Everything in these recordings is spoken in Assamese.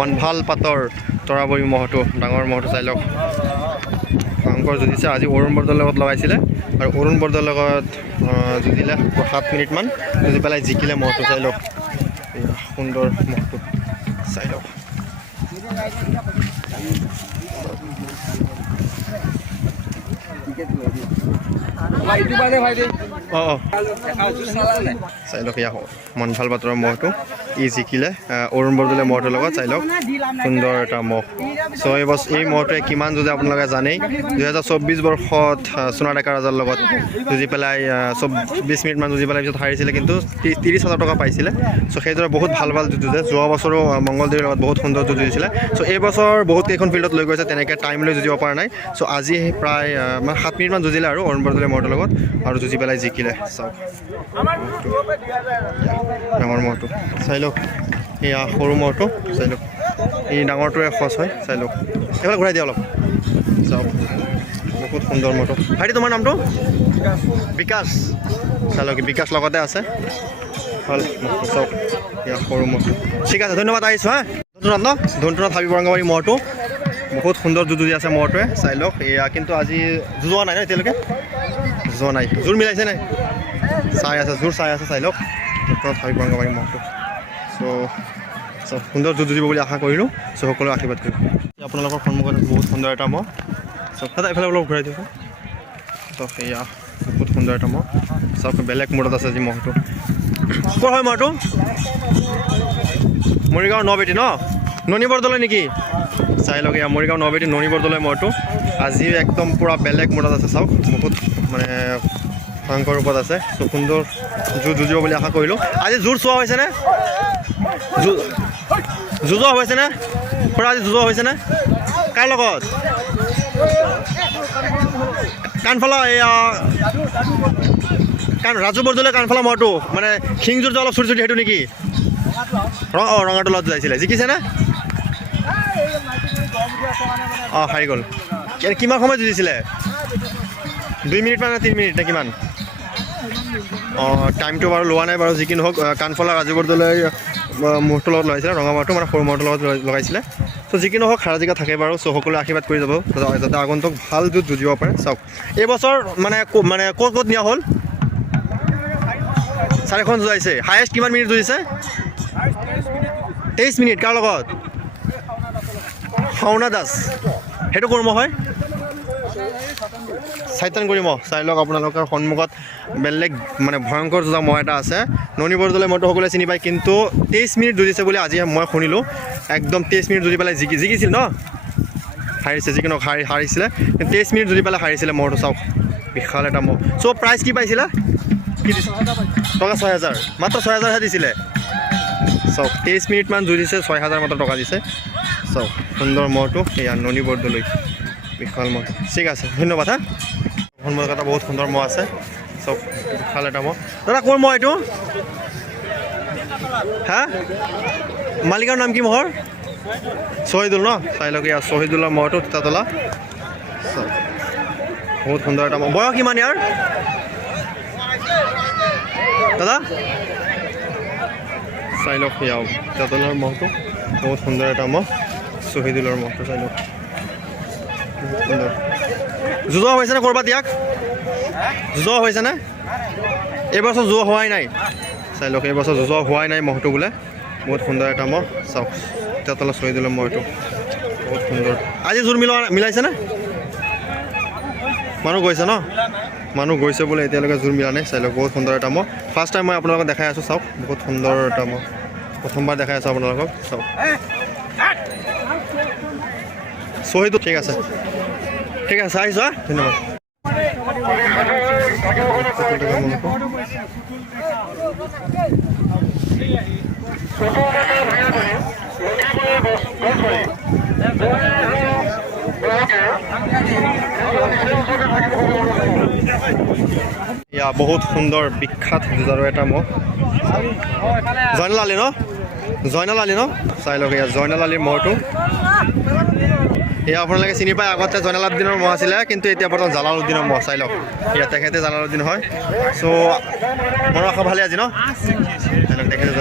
মনভাল পাতৰ তৰাবৰী মহটো ডাঙৰ মহটো চাই লওক ভয়ংকৰ যুঁজিছে আজি অৰুণ বৰদলৈৰ লগত লগাইছিলে আৰু অৰুণ বৰদলৈৰ লগত যুঁজিলে 7 মিনিটমান যুঁজি পেলাই জিকিলে মহটো চাই লওক সুন্দৰ মহটো চাই লওক চাই লওক ইয়া মনভাল পাতৰৰ মহটো ই জিকিলে অৰুণ বৰদলৈ মহটোৰ লগত চাই লওক সুন্দৰ এটা মহ চ' এই মহটোৱে কিমান যুঁজে আপোনালোকে জানেই 2024 বৰ্ষত সোণা ডেকা ৰাজাৰ লগত যুঁজি পেলাই 20 মিনিটমান যুঁজি পেলাই পিছত হাৰিছিলে কিন্তু 30,000 টকা পাইছিলে চ' সেইদৰে বহুত ভাল যুঁজে যোৱা বছৰো মংগলদৈৰ লগত বহুত সুন্দৰ যুঁজ যুঁজিছিলে চ' এই বছৰ বহুত কেইখন ফিল্ডত লৈ গৈছে তেনেকৈ টাইম লৈ যুঁজিব পৰা নাই চ' আজি প্ৰায় 7 মিনিটমান যুঁজিলে আৰু অৰুণ বৰদলৈ মহটোৰ লগত আৰু যুঁজি পেলাই জিকিলে চাওক ডাঙৰ মহটো চাই লওক এয়া সৰু মহটো চাই লওক এই ডাঙৰটোৱে সচ হয় চাই লওক এইফালে ঘূৰাই দিয়া অলপ চাওক বহুত সুন্দৰ মহটো ভাইটি তোমাৰ নামটো বিকাশ চাই লওক বিকাশ লগতে আছে ভাল মহটো চাওক এয়া সৰু মহটো ঠিক আছে ধন্যবাদ আহিছোঁ হা ধনটোনাথ হাবি বৰংগাবাৰী মহটো বহুত সুন্দৰ যুঁজি আছে মহটোৱে চাই লওক এয়া কিন্তু আজি যুঁজোৱা নাই ন এতিয়ালৈকে যোৱা নাই জোৰ মিলাইছে নাই চাই আছে জোৰ চাই আছে চাই লওক ধনটোনাথ হাবি বৰংগাবাৰী মহটো চ' সুন্দৰ যুঁজ যুঁজিব বুলি আশা কৰিলোঁ চ' সকলোৱে আশীৰ্বাদ কৰিলোঁ আপোনালোকৰ সন্মুখত বহুত সুন্দৰ এটা মহ চ' দাদা এইফালে অলপ ঘূৰাই দিছোঁ চ' সেয়া বহুত সুন্দৰ এটা মহ চব বেলেগ মূৰত আছে আজি মহটো ক'ৰ হয় মহটো মৰিগাঁও নবেটি ন ননী বৰদলৈ নেকি চাই লওক এয়া মৰিগাঁও নবেটি ননী বৰদলৈ মহটো আজি একদম পূৰা বেলেগ মূৰত আছে চাওক বহুত মানে ভয়ংকৰ ৰূপত আছে চ' সুন্দৰ যুঁজ যুঁজিব বুলি আশা কৰিলোঁ আজি জোৰ চোৱা হৈছেনে যুঁজোৱা হৈছেনে খুৰা আজি যুঁজোৱা হৈছেনে কাৰ লগত কাণফলা এয়া ৰাজু বৰদলৈ কাণফলা মহটো মানে শিংযোৰ যে অলপ চুটি চুটি সেইটো নেকি ৰঙাটোৰ লগত যাইছিলে জিকিছেনে অঁ হাৰি গ'ল কিমান সময় যুঁজিছিলে 2 মিনিট নে 3 মিনিট নে কিমান অঁ টাইমটো বাৰু লোৱা নাই বাৰু যি কি নহওক কাণফলা ৰাজু বৰদলৈ মহটোৰ লগত লগাইছিলে ৰঙা মহটো মানে সৰু মহটোৰ লগত লগাইছিলে চ' যি কি নহওক হাৰা জিকা থাকে বাৰু চ' সকলোৱে আশীৰ্বাদ কৰি যাব যাতে আগন্তুক ভাল যুঁজ যুঁজিব পাৰে চাওক এইবছৰ মানে ক'ত নিয়া হ'ল 4খন যুঁজাইছে হায়েষ্ট কিমান মিনিট যুঁজিছে 23 মিনিট কাৰ লগত শাওনা দাস সেইটো কৰ্ম হয় চৈতানগুৰি মহ চাই লওক আপোনালোকৰ সন্মুখত বেলেগ মানে ভয়ংকৰ যুঁজা মহ এটা আছে ননী বৰদলৈ মহটো সকলোৱে চিনি পায় কিন্তু 23 মিনিট যুঁজিছে বুলি আজি মই শুনিলোঁ একদম 23 মিনিট যুঁজি পেলাই জিকিছিল ন হাৰিছে যি কি নহওক হাৰিছিলে 23 মিনিট যুঁজি পেলাই হাৰিছিলে মহটো চাওক বিশাল এটা মহ চ' প্ৰাইজ কি পাইছিলে কি দিছে টকা 6,000 মাত্ৰ 6,000হে দিছিলে চাওক 23 মিনিটমান যুঁজিছে 6,000 মাত্ৰ টকা দিছে চাওক সুন্দৰ মহটো এয়া ননী বৰদলৈ বিশাল মহ ঠিক আছে ধন্যবাদ হা সন্মুখত এটা বহুত সুন্দৰ মহ আছে চব বিশাল এটা মহ দাদা ক'ৰ মহ এইটো হা মালিকৰ নাম কি মহৰ শ্বহীদুল ন চাই লওক এয়া শ্বহীদুলৰ মহটো তিতাতলা বহুত সুন্দৰ এটা মহ বয়স কিমান ইয়াৰ দাদা চাই লওক এয়া তিতাতলাৰ মহটো বহুত সুন্দৰ এটা মহ শ্বহীদুলৰ মহটো চাই লওক সুন্দৰ যুঁজোৱা হৈছেনে ক'ৰবাত ইয়াক যুঁজোৱা হৈছেনে এইবছৰ যুঁজোৱা হোৱাই নাই চাই লওক এইবছৰ যুঁজোৱা হোৱাই নাই মহটো বোলে বহুত সুন্দৰ এটা মহ চাওক তিতাতলা শ্বহীদুলৰ মহটো বহুত সুন্দৰ আজি জোৰ মিলাইছেনে মানুহ গৈছে ন মানুহ গৈছে বোলে এতিয়ালৈকে জোৰ মিলা নাই চাই লওক বহুত সুন্দৰ এটা মহ ফাৰ্ষ্ট টাইম মই আপোনালোকক দেখাই আছোঁ চাওক বহুত সুন্দৰ এটা মহ প্ৰথমবাৰ দেখাই আছোঁ আপোনালোকক চাওক শ্বহীদু ঠিক আছে আহিছোঁ হা ধন্যবাদ ইয়া বহুত সুন্দৰ বিখ্যাত যুঁজাৰু এটা মহ জয়নাল আলী ন চাই লওক এয়া জয়নাল আলীৰ মহটো এয়া আপোনালোকে চিনি পায় আগতে জয়নালাউদ্দিনৰ মহ আছিলে কিন্তু এতিয়া বৰ্তমান জালালুদ্দিনৰ মহ চাই লওক এয়া তেখেতে জালালুদ্দিন হয় চ' মনৰ আশা ভালে আজি ন তেখেতে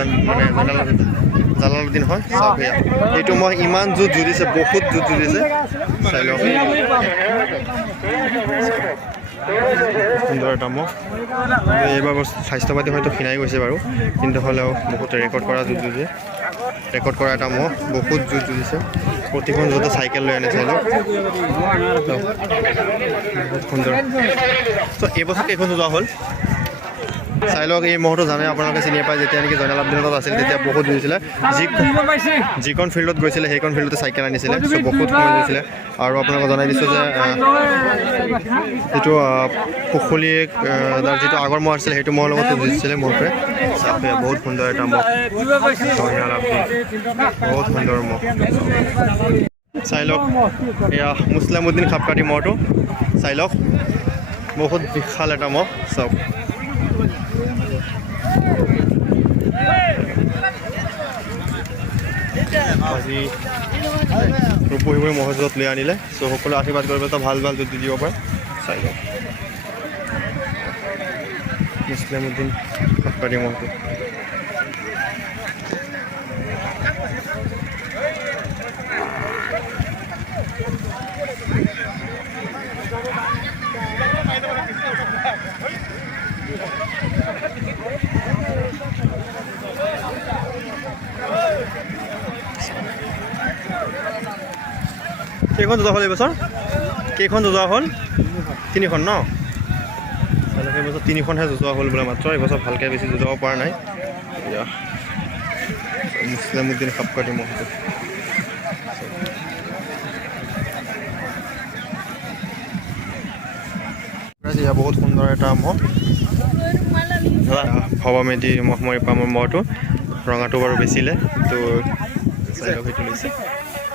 মানে জালালুদ্দিন হয় চাওক এয়া এইটো মই ইমান জুত জুৰিছে বহুত জুত জুৰিছে চাই লওক সুন্দৰ এটা মহ এইবাৰ স্বাস্থ্য পাতি হয়তো ক্ষীণাই গৈছে বাৰু কিন্তু হ'লেও বহুত ৰেকৰ্ড কৰা জুত জুৰিছে ৰেকৰ্ড কৰা এটা মহ বহুত জুত জুৰিছে প্ৰতিখন য'তে চাইকেল লৈ আনে চাই লওক বহুত সুন্দৰ চ' এইবছৰ কেইখন যোৱা হ'ল চাই লওক এই মহটো জানে আপোনালোকে চিনি পায় যেতিয়া নেকি জয়নাল আব্দিনত আছিল তেতিয়া বহুত জুৰিছিলে যিখন ফিল্ডত গৈছিলে সেইখন ফিল্ডতে চাইকেল আনিছিলে চ' বহুত সময় জুৰিছিলে আৰু আপোনালোকক জনাই দিছোঁ যে যিটো পুখুৰী তাৰ যিটো আগৰ মহ আছিলে সেইটো মহৰ লগতো যুঁজিছিলে মহটোৱে চাপে বহুত সুন্দৰ এটা মহ জয়নাল আব্দিন বহুত সুন্দৰ মহ চাই লওক এয়া মুছলামুদ্দিন খাপকাটি মহটো চাই লওক বহুত বিশাল এটা মহ চাওক আজি ৰূপহীময় মহজত লৈ আনিলে চ' সকলোৱে আশীৰ্বাদ কৰিব এটা ভাল ভাল যদি দিব পাৰে চাই লওক মুছলামুদ্দিন খাপকাটি মহটো কেইখন যোজা হ'ল এইবছৰ কেইখন যোজা হ'ল তিনিখন ন এইবছৰ তিনিখনহে যোজোৱা হ'ল বোলে মাত্ৰ এইবছৰ ভালকৈ বেছি যোজাব পৰা নাই মুছলামুদ্দিন খাপকাটি মহটো বহুত সুন্দৰ এটা মহ ভৱামেদি মহমৰি পামৰ মহটো ৰঙাটো বাৰু বেচিলে তো চাই লওক সেইটো লৈছে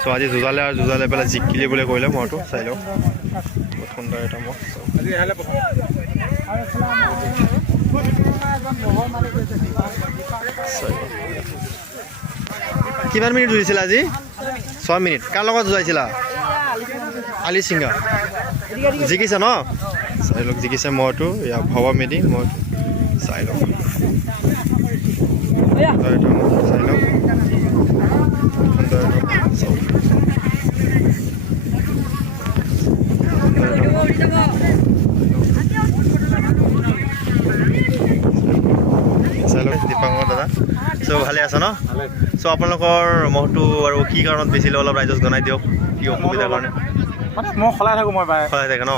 চ' আজি যুঁজালে আৰু যুঁজালে পেলাই জিকিলে বুলি কৈলে মহটো চাই লওক বহুত সুন্দৰ এটা মহ কিমান মিনিট যুঁজিছিলা আজি 6 মিনিট কাৰ লগত যুঁজাইছিলা আলি সিংহা জিকিছে ন চাই লওক জিকিছে মহটো ইয়া ভৱামেদি মহটো চাই লওক চাই লওক দীপাংকৰ দাদা চ' ভালে আছে ন চ' আপোনালোকৰ মহটো আৰু কি কাৰণত বেচিলে অলপ ৰাইজক জনাই দিয়ক কি অসুবিধাৰ কাৰণে মানে মই সলাই থাকোঁ মই প্ৰায় সলাই থাকে ন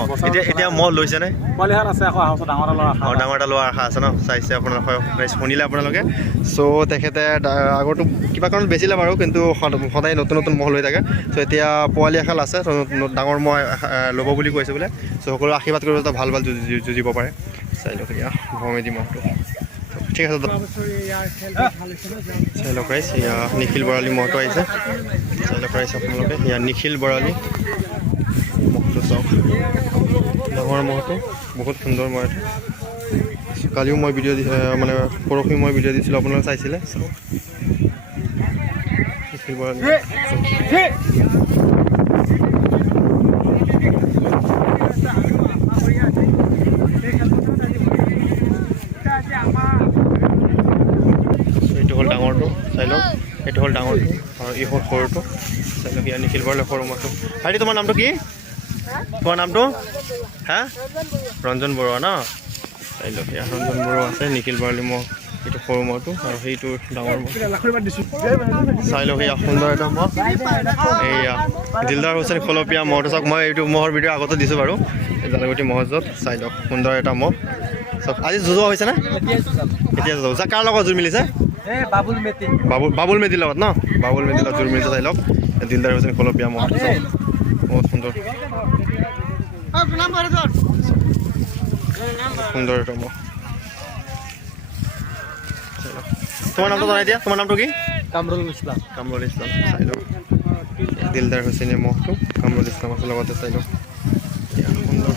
এতিয়া মহ লৈছেনে পোৱালিহাল আছে আকৌ আহোঁ ডাঙৰ এটা লোৱা ডাঙৰ এটা লোৱাৰ আশা আছে ন চাইছে আপোনালোকে শুনিলে আপোনালোকে চ' তেখেতে আগৰটো কিবা কাৰণত বেচিলে বাৰু কিন্তু সদায় নতুন নতুন মহ লৈ থাকে চ' এতিয়া পোৱালি এখাল আছে ডাঙৰ মহ ল'ব বুলি কৈছে বোলে চ' সকলোৱে আশীৰ্বাদ কৰিব যাতে ভাল ভাল যুঁজিব পাৰে চাই লওক এয়া ভৱামেদি মহটো ঠিক আছে চাই লওক ৰাইজ এয়া নিখিল বৰালি মহটো আহিছে চাই লওক ৰাইজ আপোনালোকে এয়া নিখিল বৰালি মহটো চাওক ডাঙৰ মহটো বহুত সুন্দৰ মহ এইটো কালিও মই ভিডিঅ' মানে পৰহি মই ভিডিঅ' দিছিলোঁ আপোনালোকে চাইছিলে চাওক নিখিল বৰালি এইটো হ'ল ডাঙৰটো চাই লওক এইটো হ'ল ডাঙৰটো আৰু এই হ'ল সৰুটো চাই লওক ইয়াৰ নিখিল বৰালি সৰু মহটো ভাইটি তোমাৰ নামটো কি তোমাৰ নামটো হা ৰঞ্জন বৰুৱা ন চাই লওক ইয়াৰ ৰঞ্জন বৰুৱা আছে নিখিল বৰালি মহ এইটো সৰু মহটো আৰু সেইটো ডাঙৰ মহ চাই লওক এয়া সুন্দৰ এটা মহ এয়া দিলদাৰ হুছেইন খলপীয়া মহটো চাওক মই এইটো মহৰ ভিডিঅ' আগতে দিছোঁ বাৰু জালুগুটি মহজত চাই লওক সুন্দৰ এটা মহ চাওক আজি যুঁজোৱা হৈছেনে এতিয়া যুঁজা কাৰ লগত জোৰ মিলিছে বাবুল মেধিৰ লগত ন বাবুল মেধিৰ লগত জোৰ মিলিছে চাই লওক দিলদাৰ হুছেইন খলপীয়া মহটো চাওক বহুত সুন্দৰ সুন্দৰ এটা মহ তোমাৰ নামটো জনাই দিয়া তোমাৰ নামটো কি কামৰুল ইছলাম চাই লওক দিলদাৰ হুছেইনে মহটো কামৰুল ইছলাম আছে লগতে চাই লওক সুন্দৰ